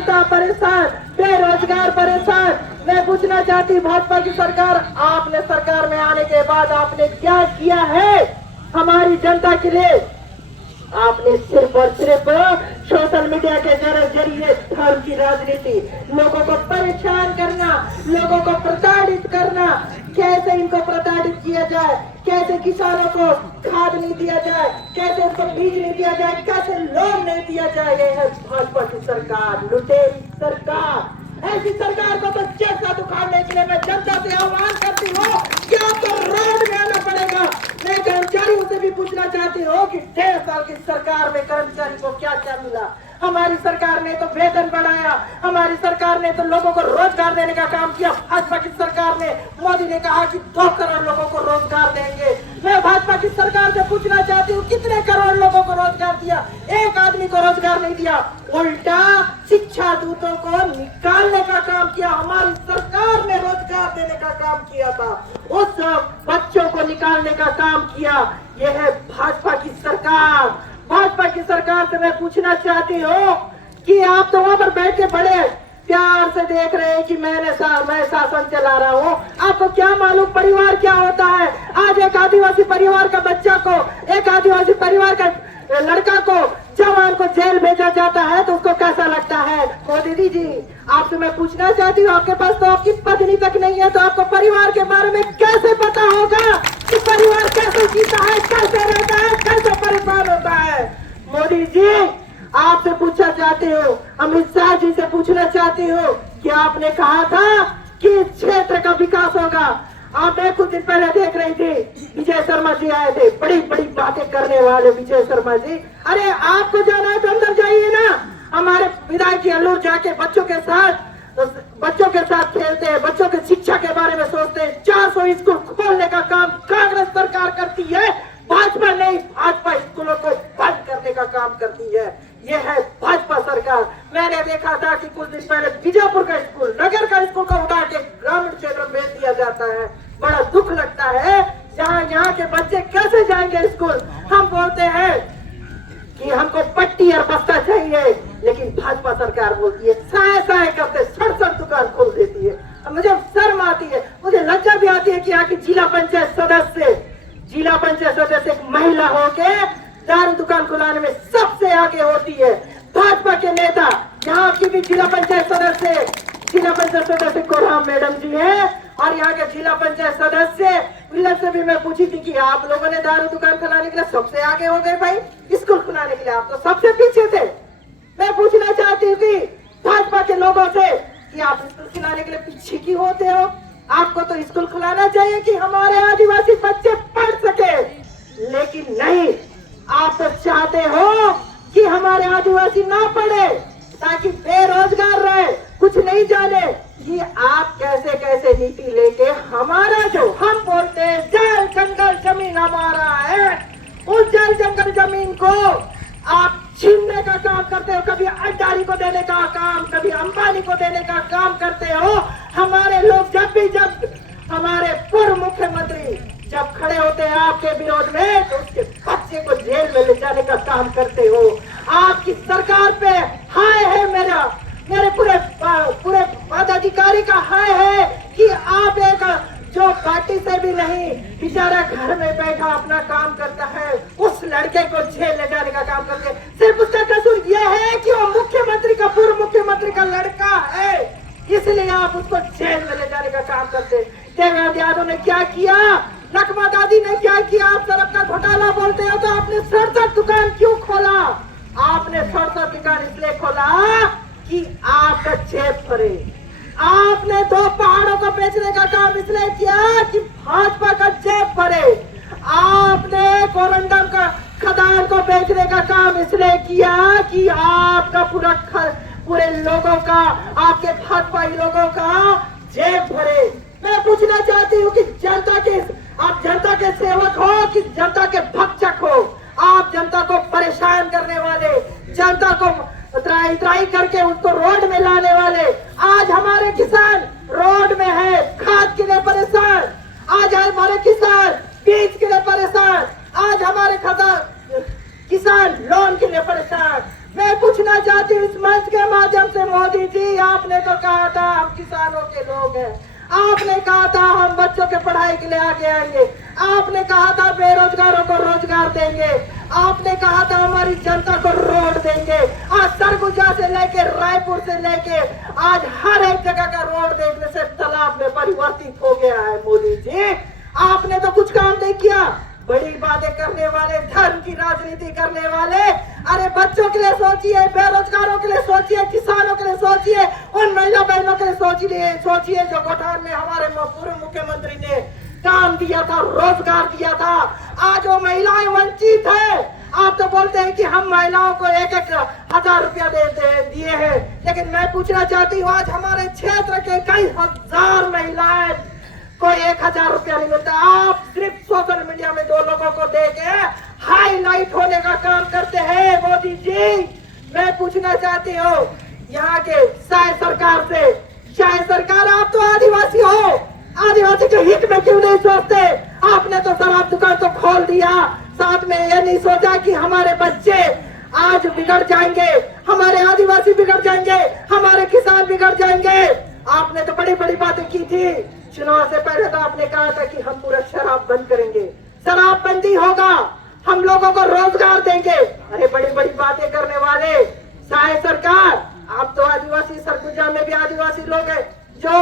जनता परेशान, बेरोजगार परेशान। मैं पूछना चाहती भाजपा की सरकार, आपने सरकार में आने के बाद आपने क्या किया है हमारी जनता के लिए? आपने सिर्फ और सिर्फ सोशल मीडिया के जरिए धर्म की राजनीति, लोगों को परेशान करना, लोगों को प्रताड़ित करना, कैसे इनको प्रताड़ित किया जाए, कैसे किसानों को खाद नहीं दिया जाए, कैसे उनको बीज नहीं दिया जाए, कैसे लोन नहीं दिया जाए। ये है भाजपा की सरकार, लुटेरी सरकार। ऐसी सरकार को तो चेहरा उखाड़ने के लिए मैं जनता से आह्वान करती हूँ कि आपको रोड में आना पड़ेगा। मैं कर्मचारियों से भी पूछना चाहती हूँ कि 1.5 साल की सरकार में कर्मचारी को क्या क्या मिला? हमारी सरकार ने तो वेतन बढ़ाया, हमारी सरकार ने तो लोगों को रोजगार देने का काम किया। भाजपा की सरकार ने, मोदी ने कहा कि 2 करोड़ लोगों को रोजगार देंगे। मैं भाजपा की सरकार से पूछना चाहती हूँ कितने करोड़ लोगों को रोजगार दिया? एक आदमी को रोजगार नहीं दिया, उल्टा शिक्षा दूतों को निकालने का काम किया। हमारी सरकार ने रोजगार देने का काम किया था, उस बच्चों को निकालने का काम किया। यह है भाजपा की सरकार। भाजपा की सरकार से मैं पूछना चाहती हूँ कि आप तो वहां पर बैठ के बड़े प्यार से देख रहे हैं कि मैं शासन चला रहा हूँ। आपको क्या मालूम परिवार क्या होता है? आज एक आदिवासी परिवार का बच्चा को, एक आदिवासी परिवार का लड़का को, जवान को जेल भेजा जाता है तो उसको कैसा लगता है? मोदी जी, आपसे मैं पूछना चाहती हूँ, आपके पास तो आपकी पत्नी तक नहीं है तो आपको परिवार के बारे में कैसे पता होगा कि परिवार कैसे जीता है, कैसे रहता है, कैसे परेशान होता है? मोदी जी, आपसे पूछना चाहती हूँ, अमित शाह जी से पूछना चाहती हूँ कि आपने कहा था कि इस क्षेत्र का विकास होगा। आप मैं कुछ दिन पहले देख रही थी, विजय शर्मा जी आए थे, बड़ी बड़ी बातें करने वाले विजय शर्मा जी। अरे आपको जाना है तो अंदर जाइए ना। हमारे विधायक जी अलूर जाके बच्चों के साथ खेलते हैं, बच्चों के शिक्षा के बारे में सोचते हैं। 400 स्कूल खोलने का काम कांग्रेस सरकार करती है, भाजपा नहीं। भाजपा स्कूलों को बंद करने का काम करती है। ये है भाजपा सरकार। मैंने देखा था कि कुछ दिन पहले बीजापुर का स्कूल, नगर का स्कूल को उठा के ग्रामीण क्षेत्र में भेज दिया जाता है। बड़ा दुख लगता है, जहाँ यहाँ के बच्चे कैसे जाएंगे स्कूल? हम बोलते हैं कि हमको पट्टी और बस्ता चाहिए, लेकिन भाजपा सरकार बोलती है साए साए करते 67 दुकान खोल देती है। अब मुझे शर्म आती है, मुझे लज्जा भी आती है कि यहाँ की जिला पंचायत सदस्य एक महिला होके दारू दुकान खुलाने में सबसे आगे होती है। भाजपा के नेता, यहाँ की भी जिला पंचायत सदस्य कोराम मैडम जी है, और यहाँ के जिला पंचायत सदस्य मिलर से भी मैं पूछी थी कि आप लोगों ने दारू दुकान खुलाने के लिए सबसे आगे हो गए भाई, स्कूल खुलाने के लिए आप तो सबसे पीछे थे। मैं पूछना चाहती हूँ कि भाजपा के लोगों से कि आप स्कूल खुलाने के लिए पीछे क्यों होते हो? आपको तो स्कूल खुलाना चाहिए कि हमारे आदिवासी बच्चे पढ़ सके, लेकिन नहीं, आप तो चाहते हो कि हमारे आदिवासी ना पढ़े ताकि बेरोजगार रहे, कुछ नहीं जाने। ये आप कैसे कैसे नीति लेके हमारा जो हम बोलते हैं जल जंगल जमीन हमारा है, उस जल जंगल जमीन को आप छीनने का काम करते हो। कभी अडानी को देने का काम, कभी अंबानी को देने का काम करते हो। हमारे लोग जब हमारे पूर्व मुख्यमंत्री जब खड़े होते हैं आपके विरोध में तो उसके बच्चे को जेल में ले जाने का काम करते हो। आपकी सरकार पे हाय है मेरे पूरे पदाधिकारी का हाय है कि आप एक जो पार्टी से भी नहीं, बेचारा घर में बैठा अपना काम करता है, उस लड़के को जेल ले जाने का काम करते हैं। सिर्फ उसका कसूर यह है कि वो पूर्व मुख्यमंत्री का लड़का है, इसलिए आप उसको जेल में ले जाने का काम करते हैं। देवेंद्र यादव ने क्या किया, नकमा दादी ने क्या किया? आप सड़क का घोटाला बोलते हो तो आपने 67 दुकान क्यों खोला? आपने 67 दुकान इसलिए खोला कि आपका जेब भरे। आपने 2 पहाड़ों को बेचने का काम इसलिए किया कि भाजपा का जेब भरे। आपने कोरंडम का खदान को बेचने का काम इसलिए किया कि आपका पूरे लोगों का, आपके भाजपाई लोगों का जेब भरे। मैं पूछना चाहती हूँ कि आप जनता के सेवक हो कि जनता के भक्षक हो? आप जनता को परेशान करने वाले, जनता को त्राई करके उसको रोड में लाने वाले। आज हमारे किसान रोड में है, खाद के लिए परेशान। आज हमारे किसान बीज के लिए परेशान। आज हमारे किसान लोन के लिए परेशान। मैं पूछना चाहती हूँ इस मंच के माध्यम से मोदी आपने तो कहा था हम किसानों के लोग हैं, आपने कहा था हम बच्चों के पढ़ाई के लिए आगे आएंगे, आपने कहा था बेरोजगारों को रोजगार देंगे, आपने कहा था हमारी जनता को रोड देंगे। आज सरगुजा से लेके रायपुर से लेके आज हर एक जगह का रोड देखने से तालाब में परिवर्तित हो गया है। मोदी जी आपने तो कुछ काम नहीं किया। बड़ी बातें करने वाले, धर्म की राजनीति करने वाले, अरे बच्चों के लिए सोचिए, बेरोजगारों के लिए सोचिए, किसानों के लिए सोचिए, उन महिला बहनों के लिए सोचिए जो गोठान में हमारे पूर्व मुख्यमंत्री ने काम दिया था, रोजगार दिया था। आज वो महिलाएं वंचित है। आप तो बोलते हैं कि हम महिलाओं को 1-1 हजार रुपया दिए हैं, लेकिन मैं पूछना चाहती हूँ आज हमारे क्षेत्र के कई हजार महिलाएं को 1,000 रुपया नहीं मिलता। आप सिर्फ सोशल मीडिया में 2 लोगों को दे के हाईलाइट होने का काम करते हैं। मोदी जी मैं पूछना चाहती हूँ यहाँ के शायद सरकार से, शायद सरकार आप तो आदिवासी हो, आदिवासी के हित में क्यों नहीं सोचते? आपने तो शराब दुकान तो खोल दिया, साथ में ये नहीं सोचा कि हमारे बच्चे आज बिगड़ जाएंगे, हमारे आदिवासी बिगड़ जाएंगे, हमारे किसान बिगड़ जाएंगे। आपने तो बड़ी बड़ी बातें की थी। चुनाव से पहले तो आपने कहा था कि हम पूरा शराब बंद करेंगे, शराब बंदी होगा, हम लोगों को रोजगार देंगे। अरे बड़ी बड़ी बातें करने वाले शायद सरकार, आप तो आदिवासी, सरगुजा में भी आदिवासी लोग हैं जो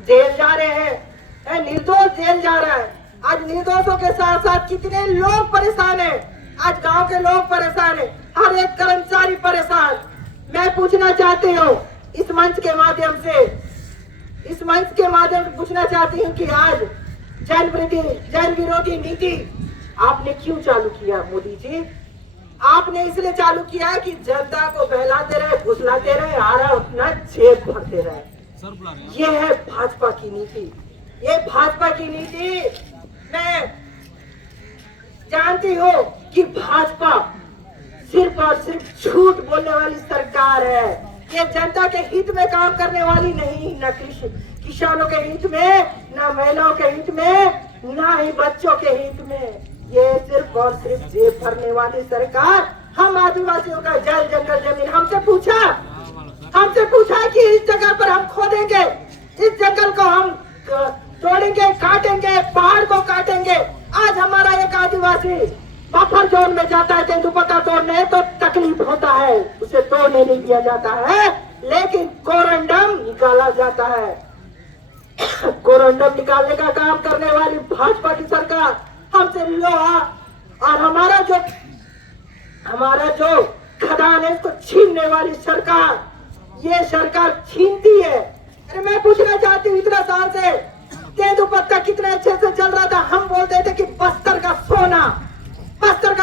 जेल जा रहे हैं, निर्दोष जेल जा रहा है। आज निर्दोषों के साथ साथ कितने लोग परेशान हैं, आज गांव के लोग परेशान हैं, हर एक कर्मचारी परेशान। मैं पूछना चाहती हूँ इस मंच के माध्यम से पूछना चाहती हूँ कि आज जन विरोधी नीति आपने क्यों चालू किया? मोदी जी आपने इसलिए चालू किया है कि जनता को बहलाते रहे, फुसलाते रहे, आरा अपना जेब भरते रहे। ये है भाजपा की नीति, ये भाजपा की नीति। मैं जानती हूँ कि भाजपा सिर्फ और सिर्फ झूठ बोलने वाली सरकार है। ये जनता के हित में काम करने वाली नहीं, न किसानों के हित में, न महिलाओं के हित में, न ही बच्चों के हित में। ये सिर्फ और सिर्फ जेब भरने वाली सरकार। हम आदिवासियों का जल जंगल जमीन हमसे पूछा कि इस जगह पर हम खोदेंगे, इस जंगल को हम तोड़ेंगे, काटेंगे, पहाड़ को काटेंगे। आज हमारा एक आदिवासी बफर जोन में जाता है तेंदुपत्ता तोड़ने तो तकलीफ होता है, उसे तोड़ने नहीं दिया जाता है, लेकिन कोरंडम निकाला जाता है। कोरंडम निकालने का काम करने वाली भाजपा की सरकार हमसे लोहा और हमारा जो खदान है उसको छीनने वाली सरकार, ये सरकार छीनती है। अरे मैं पूछना चाहती हूँ इतना साल से तेंदुपत्ता कितने अच्छे से चल रहा था, हम बोलते थे कि बस्तर का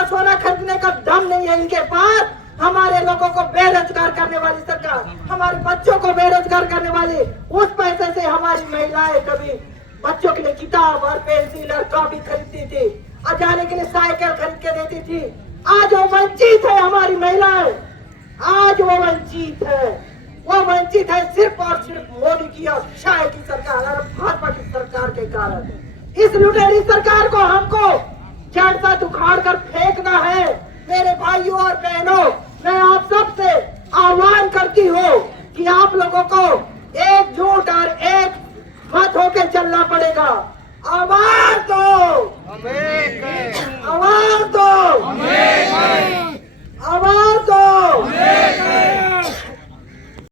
सोना खरीदने का दम नहीं है इनके पास। हमारे लोगों को बेरोजगार करने वाली सरकार, हमारे बच्चों को बेरोजगार करने वाली, उस पैसे से हमारी महिलाएं कभी बच्चों के लिए किताब और पेंसिल और कॉपी खरीदती थी और जाने के लिए साइकिल खरीद के देती थी। आज वो वंचित है, हमारी महिलाएं आज वो वंचित है सिर्फ और सिर्फ मोदी की और शाह की सरकार और भाजपा की सरकार के कारण। इस लुटेरी सरकार को हमको जड़ से उखाड़ कर फेंकना है। मेरे भाइयों और बहनों, मैं आप सबसे आह्वान करती हूँ कि आप लोगों को एकजुट और एक मत होके चलना पड़ेगा। आवाज दो, आवाज दो, आवाज दो।